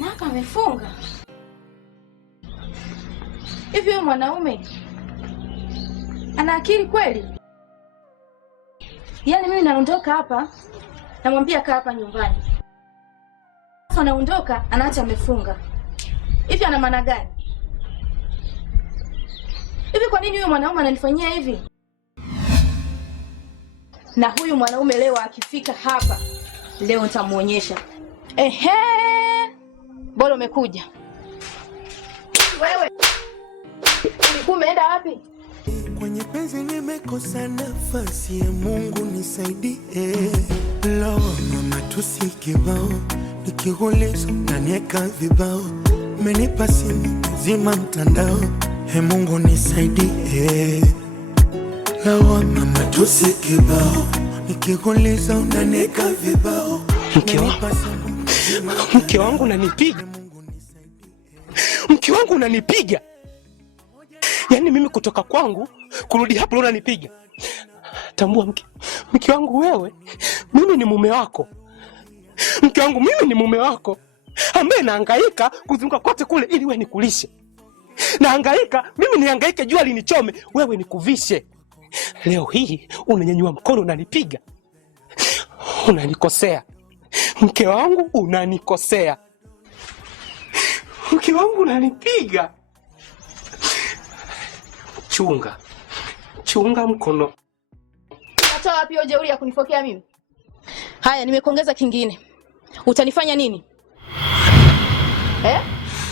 Na hapa amefunga. Hivi huyu mwanaume ana akili kweli? Yaani mimi naondoka hapa, namwambia kaa hapa nyumbani. Sasa anaondoka, anaacha amefunga. Hivi ana maana gani? Hivi kwa nini huyu mwanaume ananifanyia hivi? Na huyu mwanaume leo akifika hapa, leo nitamuonyesha. Ehe! Bora umekuja. Wewe. Ulikuwa umeenda wapi? Kwenye penzi nimekosa nafasi, ya Mungu nisaidie. Lawama matusi kibao, nikiuliza unanieka vibao. Umenipa simu zima mtandao, he Mungu nisaidie. Lawama matusi kibao, nikiuliza unanieka vibao. Mke wangu unanipiga. Mke wangu unanipiga. Yaani mimi kutoka kwangu kurudi hapo unanipiga. Tambua mke wangu wewe, mimi ni mume wako. Mke wangu mimi ni mume wako ambaye nahangaika kuzunguka kote kule ili wewe nikulishe. Nahangaika mimi nihangaike jua linichome wewe nikuvishe. Leo hii unanyanyua mkono unanipiga. Unanikosea. Mke wangu unanikosea. Mke wangu unanipiga. Chunga mkono. Unatoa wapi hiyo jeuri ya kunifokea mimi? Haya, nimekuongeza kingine. Utanifanya nini?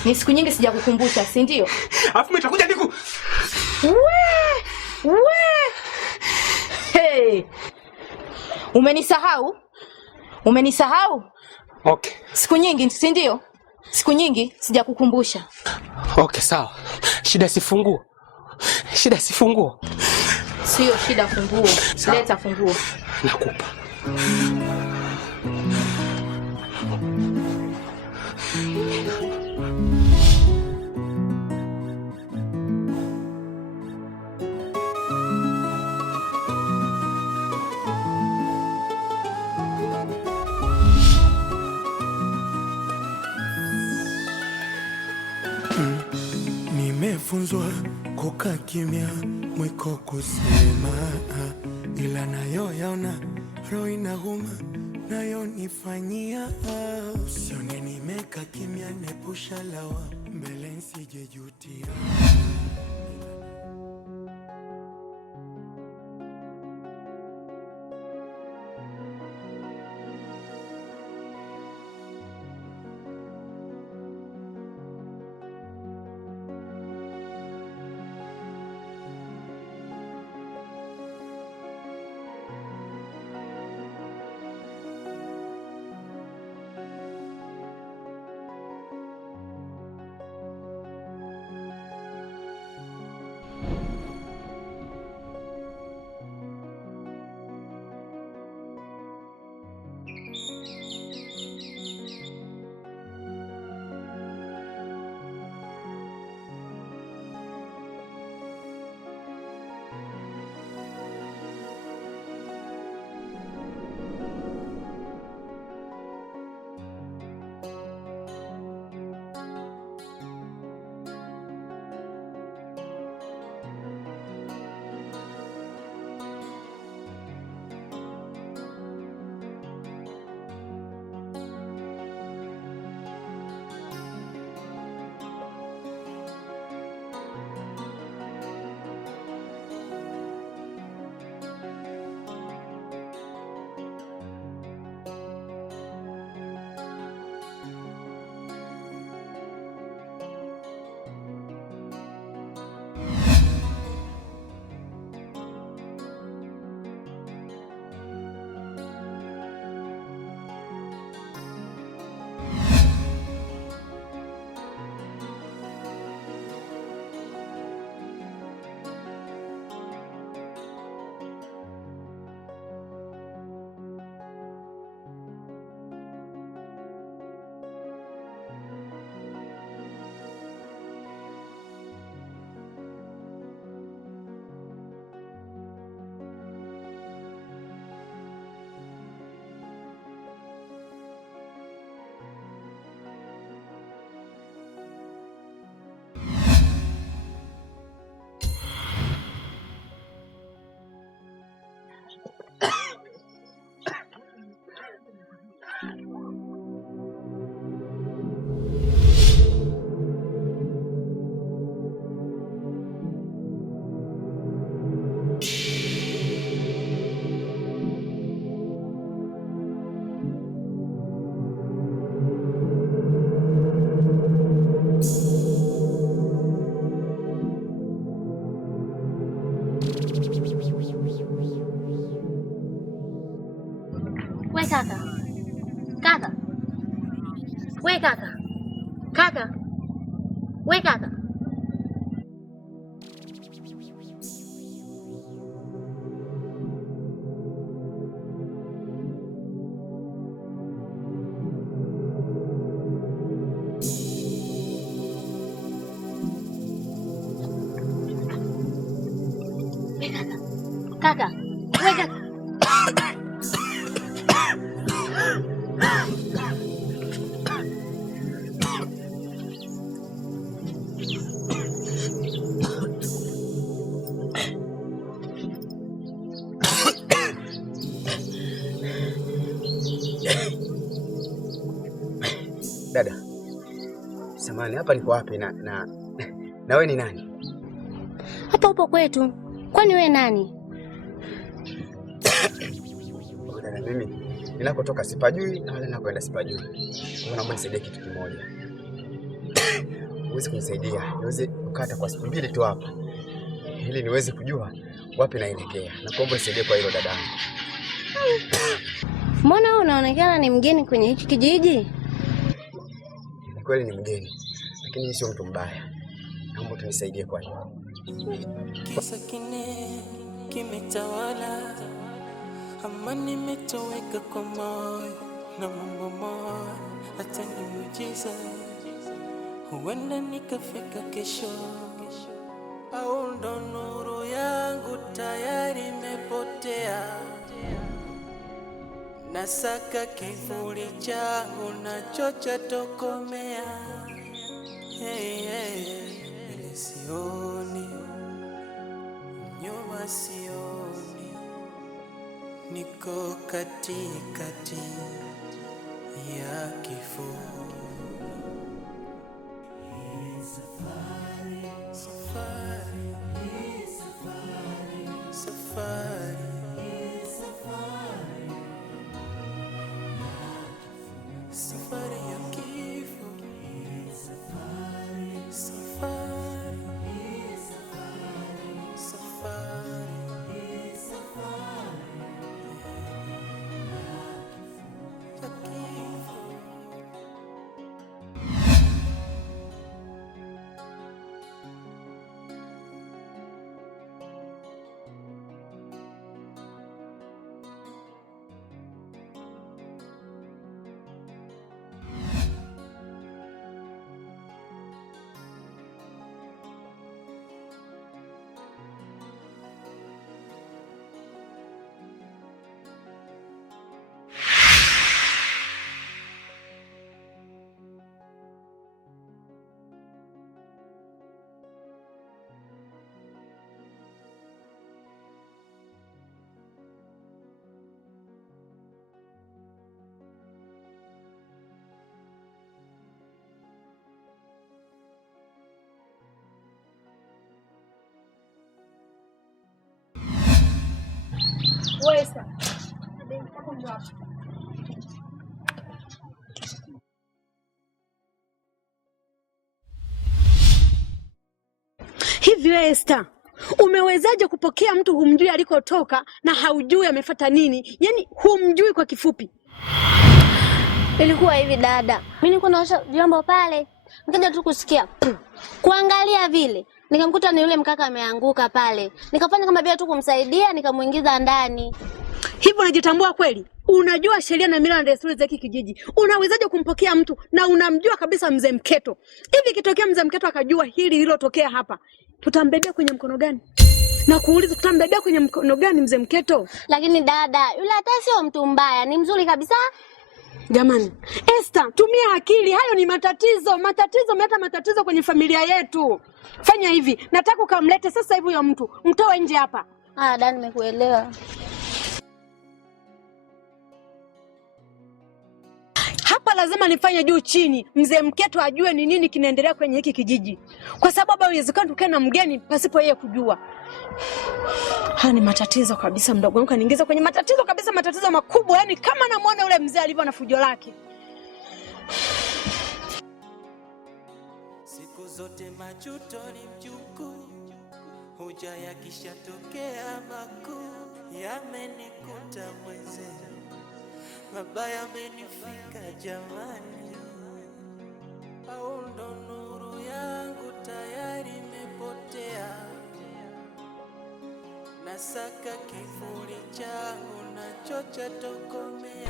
Ni siku nyingi sijakukumbusha, si ndio? Alafu mimi nitakuja niku. Hey! Umenisahau? Okay. Siku nyingi, si ndio? Siku nyingi sijakukumbusha. Okay, sawa. Shida si funguo. Sio shida funguo. Leta funguo. Nakupa. Nimefunzwa kukaa kimya, mwiko kusema, ila nayo yaona roho inauma, nayo nifanyia. Usione nimekaa kimya, nepusha lawa, mbele nsijejutia. We kaka. Kaka. We kaka. Kaka, weka. Dada, samahani, hapa niko wapi na wewe ni nani? Hapa upo kwetu. Kwani wewe nani? Dada, mimi ninakotoka sipajui na wala ninakoenda sipajui. Naomba nisaidie kitu kimoja. Uweze kunisaidia, niweze kukata kwa siku 2 tu hapa, ili niweze kujua wapi naelekea. Naomba nisaidie kwa hilo dadangu. Mbona wewe unaonekana ni mgeni kwenye hiki kijiji? Ni kweli ni mgeni, lakini sio mtu mbaya. Naomba tunisaidie kwa hiyo. Kisa kimetawala, amani imetoweka kwa moyo na mambo moyo, hata ni muujiza, huenda nikafika kesho, au ndo nuru yangu tayari imepotea. Nasaka kivuli changu nacho chatokomea. Mbele sioni, nyuma sioni, niko katikati ya kifo. Safari ya kifo. Wesa. Hivi wewe Esther, umewezaje kupokea mtu humjui alikotoka na haujui amefuata nini? Yaani humjui kwa kifupi. Ilikuwa hivi dada. Mimi nilikuwa naosha vyombo pale. Nikaja tu kusikia. Kuangalia vile. Nikamkuta ni yule mkaka ameanguka pale. Nikafanya kama vile tu kumsaidia, nikamuingiza ndani. Hivi unajitambua kweli? Unajua sheria na mila na desturi za hiki kijiji. Unawezaje kumpokea mtu na unamjua kabisa mzee Mketo? Hivi kitokea mzee Mketo akajua hili lililotokea hapa, tutambebea kwenye mkono gani? Na kuuliza tutambebea kwenye mkono gani mzee Mketo? Lakini dada, yule hata sio mtu mbaya, ni mzuri kabisa. Jamani, Esther, tumia akili. Hayo ni matatizo. Mleta matatizo kwenye familia yetu. Fanya hivi, nataka ukamlete sasa hivi huyo mtu. Mtoe nje hapa. Dada, nimekuelewa. Hapa lazima nifanye juu chini. Mzee Mketo ajue ni nini kinaendelea kwenye hiki kijiji. Kwa sababu haiwezekani tukae na mgeni pasipo yeye kujua. Haya ni matatizo kabisa, mdogo wangu kaniingiza kwenye matatizo kabisa, matatizo makubwa. Yaani kama namuona yule mzee alivyo na fujo lake. Siku zote majuto ni mjukuu, huja yakishatokea makuu. Yamenikuta mwenzenu, mabaya amenifika jamani. nasaka kivuli changu nacho cha tokomea.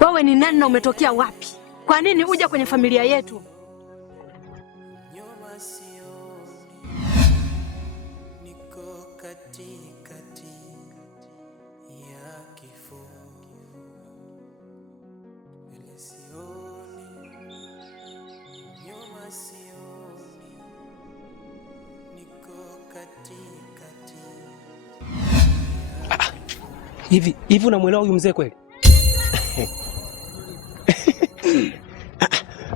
Wewe ni nani na umetokea wapi? Kwa nini uja kwenye familia yetu? Nyuma sioni, niko katikati ya kifo. Mbele sioni, nyuma sioni, niko katikati. Hivi unamwelewa huyu mzee kweli?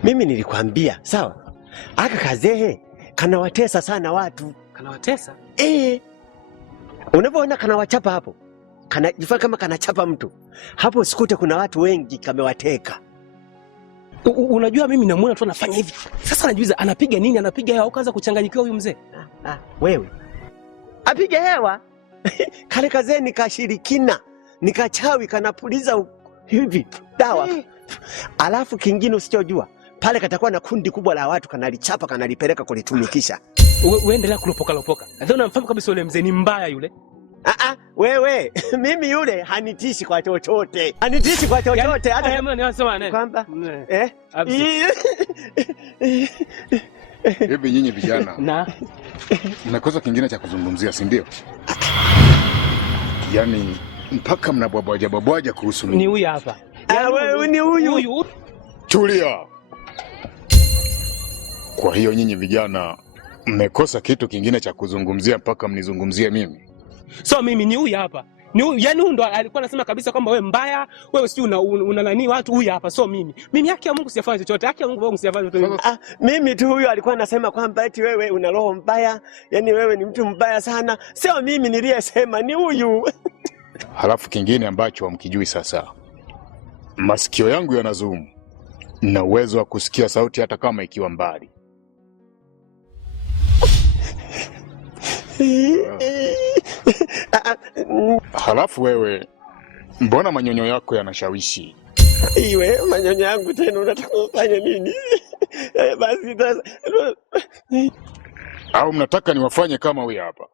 Mimi nilikwambia, sawa? Aka kazehe kanawatesa sana watu. Kanawatesa? Unapoona kanawachapa hapo, kanajifanya kama kanachapa mtu. Hapo sikute kuna watu wengi kamewateka. Unajua mimi namuona tu anafanya hivi. Sasa najiuliza anapiga nini? Anapiga hewa au kaanza kuchanganyikiwa huyu mzee? Wewe. Apige hewa? Kale kazee nikashirikina, nikachawi kanapuliza hivi dawa. Alafu kingine usichojua, pale katakuwa na kundi kubwa la watu kanalichapa kanalipeleka kulitumikisha. Uendelea kulopoka lopoka. Ndio unamfahamu kabisa yule mzee ni mbaya yule. Wewe, mimi yule hanitishi kwa chochote. Hanitishi kwa chochote. Hata mimi ninasema nini? Kwamba Hivi nyinyi vijana mnakosa kingine cha kuzungumzia, si ndio? Yaani mpaka mnabwabwaja kuhusu mimi. Ni huyu hapa. Wewe ni huyu. Tulia. Kwa hiyo nyinyi vijana mmekosa kitu kingine cha kuzungumzia mpaka mnizungumzie mimi. So mimi ni huyu hapa. Ni huyu, yani huyu ndo alikuwa anasema kabisa kwamba wewe mbaya, wewe si una nani watu huyu hapa. So mimi haki ya Mungu siyafanya chochote. Haki ya Mungu wewe usiyafanye chochote. Mimi tu huyu alikuwa anasema kwamba eti wewe una roho mbaya, yani wewe ni mtu mbaya sana. Sio mimi niliyesema, ni huyu. Halafu kingine ambacho hamkijui sasa. Masikio yangu yanazumu. Na uwezo wa kusikia sauti hata kama ikiwa mbali. Halafu wewe, mbona manyonyo yako yanashawishi? Iwe manyonyo yangu tena unataka kufanya nini? Basi sasa. Au mnataka niwafanye kama huyu hapa?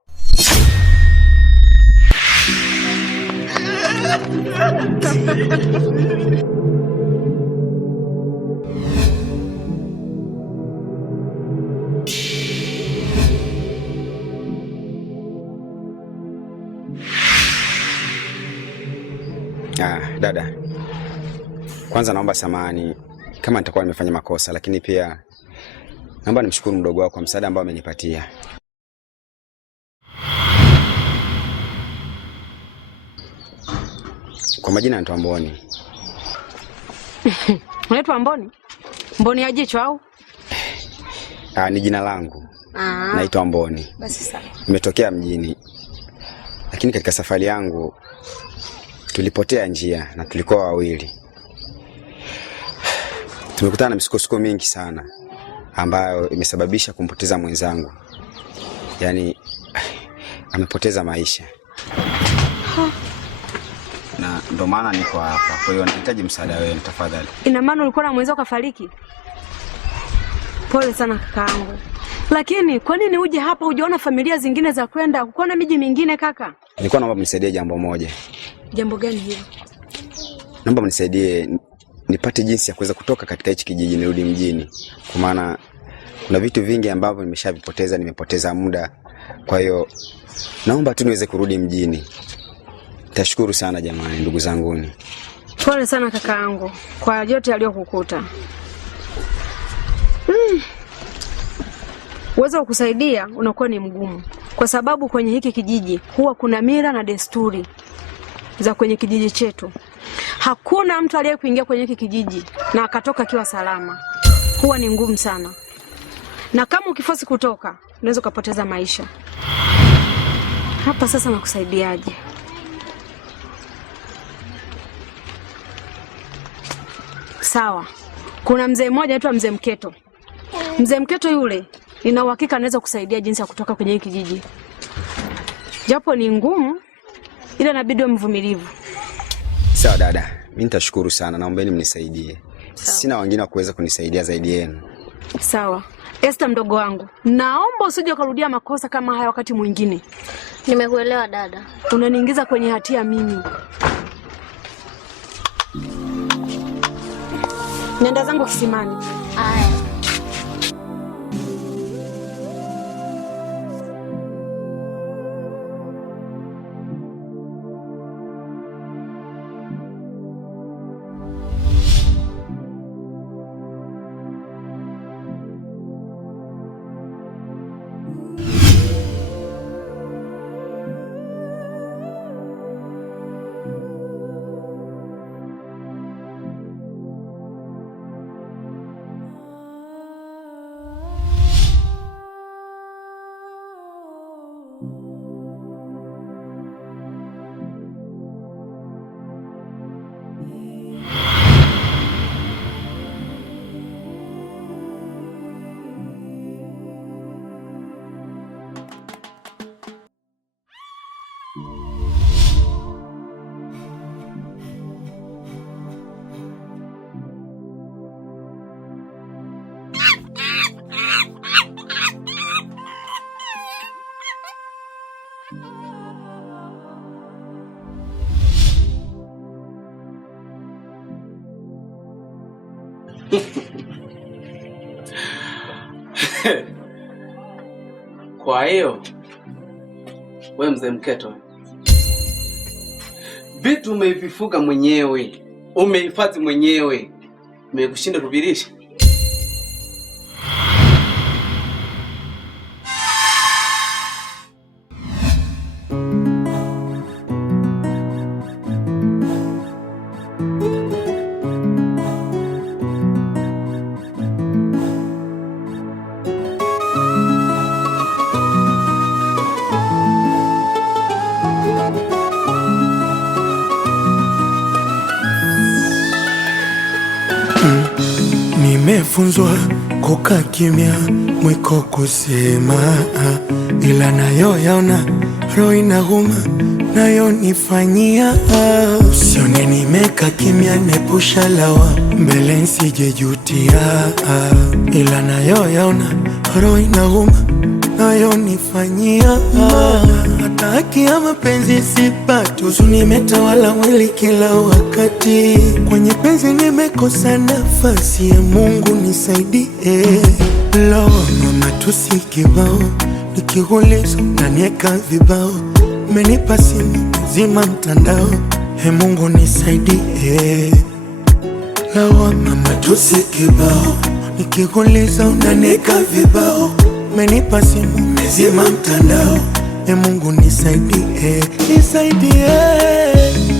Dada, kwanza naomba samahani kama nitakuwa nimefanya makosa, lakini pia naomba nimshukuru mdogo wako kwa msaada ambao amenipatia. Kwa majina naitwa Mboni. Unaitwa Mboni? Mboni ya jicho au? Ni jina langu. Naitwa Mboni. Basi sawa. Nimetokea mjini. Lakini katika safari yangu tulipotea njia na tulikuwa wawili. Tumekutana na misukosuko mingi sana ambayo imesababisha kumpoteza mwenzangu. Yaani amepoteza maisha. Na ndo maana niko hapa. Kwa hiyo nahitaji msaada wenu tafadhali. Ina maana ulikuwa na mwenzako kafariki? Pole sana kakaangu. Lakini kwa nini uje hapa hujaona familia zingine za kwenda? Kuona miji mingine kaka? Nilikuwa naomba mnisaidie jambo moja. Jambo gani hilo? Naomba mnisaidie nipate jinsi ya kuweza kutoka katika hichi kijiji nirudi mjini. Kwa maana kuna vitu vingi ambavyo nimeshavipoteza, nimepoteza muda. Kwa hiyo naomba tu niweze kurudi mjini. Tashukuru sana jamani, ndugu zanguni. Pole sana kakaangu kwa yote yaliyokukuta. Uwezo wa kusaidia unakuwa ni mgumu kwa sababu kwenye hiki kijiji huwa kuna mila na desturi za kwenye kijiji chetu. Hakuna mtu aliye kuingia kwenye hiki kijiji na akatoka akiwa salama. Huwa ni ngumu sana. Na kama ukifosi kutoka, unaweza kupoteza maisha. Hapa sasa nakusaidiaje? Sawa. Kuna mzee mmoja anaitwa Mzee Mketo. Mzee Mketo yule nina uhakika anaweza kusaidia jinsi ya kutoka kwenye hiki kijiji. Japo ni ngumu, ila inabidi mvumilivu. Sawa dada, mimi nitashukuru sana. Naombeni mnisaidie. Sina wengine wa kuweza kunisaidia zaidi yenu. Sawa. Esther mdogo wangu, naomba usije ukarudia makosa kama haya wakati mwingine. Nimekuelewa dada. Unaniingiza kwenye hatia mimi. Nenda zangu kisimani. Haya. Kwa hiyo wewe mzee Mketo, vitu umeivifuga mwenyewe, umehifadhi mwenyewe, umekushinda kuvilisha. Nimefunzwa kukaa kimya mwiko kusema, ila nayo yaona roho inauma nayo nifanyia. Usione nimekaa kimya nepusha lawa mbele nsijejutia, ila nayo yaona roho inauma nayo nifanyia. Hata haki ya mapenzi sipati, huzuni imetawala mwili kila wakati. Kwenye penzi nimekosa nafasi, ya Mungu nisaidie. Lawama matusi kibao, nikikuuliza unanieka vibao. Umenipa simu zima mtandao, he Mungu nisaidie. Lawama matusi kibao, nikikuuliza unanieka vibao. Umenipa simu mezima mtandao, e Mungu nisaidie, nisaidie.